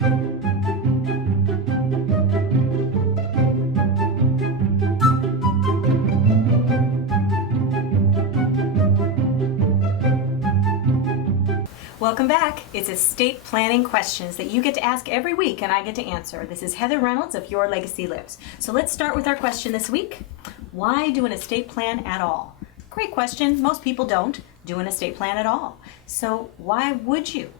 Welcome back. It's estate planning questions that you get to ask every week and I get to answer. This is Heather Reynolds of Your Legacy Lives. So let's start with our question this week. Why do an estate plan at all? Great question. Most people don't do an estate plan at all. So why would you?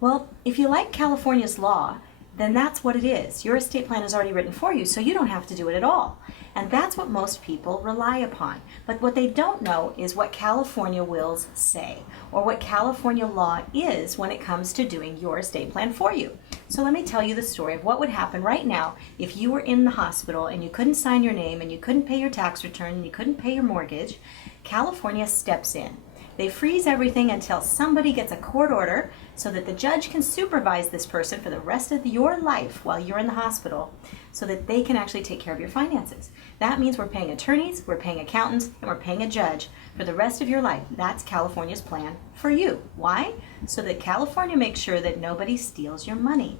Well, if you like California's law, then that's what it is. Your estate plan is already written for you, so you don't have to do it at all. And that's what most people rely upon. But what they don't know is what California wills say, or what California law is when it comes to doing your estate plan for you. So let me tell you the story of what would happen right now if you were in the hospital and you couldn't sign your name and you couldn't pay your tax return and you couldn't pay your mortgage. California steps in. They freeze everything until somebody gets a court order so that the judge can supervise this person for the rest of your life while you're in the hospital so that they can actually take care of your finances. That means we're paying attorneys, we're paying accountants, and we're paying a judge for the rest of your life. That's California's plan for you. Why? So that California makes sure that nobody steals your money.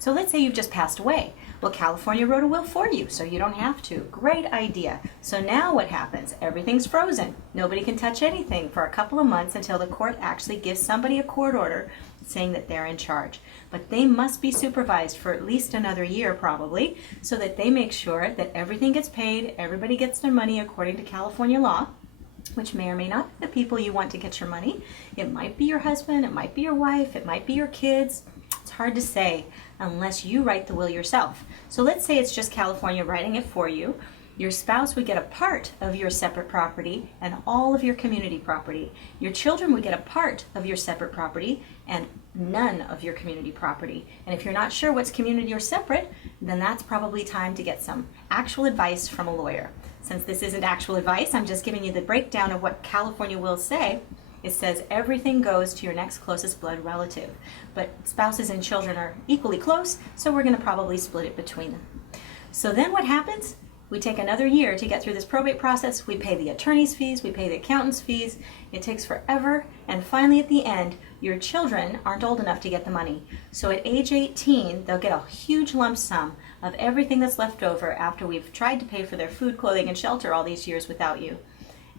So let's say you've just passed away. Well, California wrote a will for you, so you don't have to. Great idea. So now what happens? Everything's frozen. Nobody can touch anything for a couple of months until the court actually gives somebody a court order saying that they're in charge. But they must be supervised for at least another year probably, so that they make sure that everything gets paid, everybody gets their money according to California law, which may or may not be the people you want to get your money. It might be your husband, it might be your wife, it might be your kids. It's hard to say unless you write the will yourself. So let's say it's just California writing it for you. Your spouse would get a part of your separate property and all of your community property. Your children would get a part of your separate property and none of your community property. And if you're not sure what's community or separate, then that's probably time to get some actual advice from a lawyer. Since this isn't actual advice, I'm just giving you the breakdown of what California wills say. It says everything goes to your next closest blood relative, but spouses and children are equally close, so we're going to probably split it between them. So then what happens? We take another year to get through this probate process. We pay the attorney's fees, we pay the accountant's fees. It takes forever, and finally at the end, your children aren't old enough to get the money. So at age 18, they'll get a huge lump sum of everything that's left over after we've tried to pay for their food, clothing, and shelter all these years without you.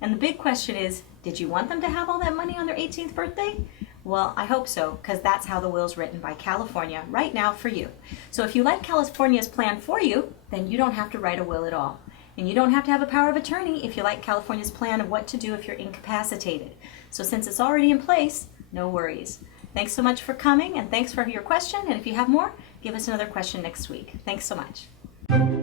And the big question is, did you want them to have all that money on their 18th birthday? Well, I hope so, because that's how the will's written by California right now for you. So if you like California's plan for you, then you don't have to write a will at all. And you don't have to have a power of attorney if you like California's plan of what to do if you're incapacitated. So since it's already in place, no worries. Thanks so much for coming, and thanks for your question. And if you have more, give us another question next week. Thanks so much.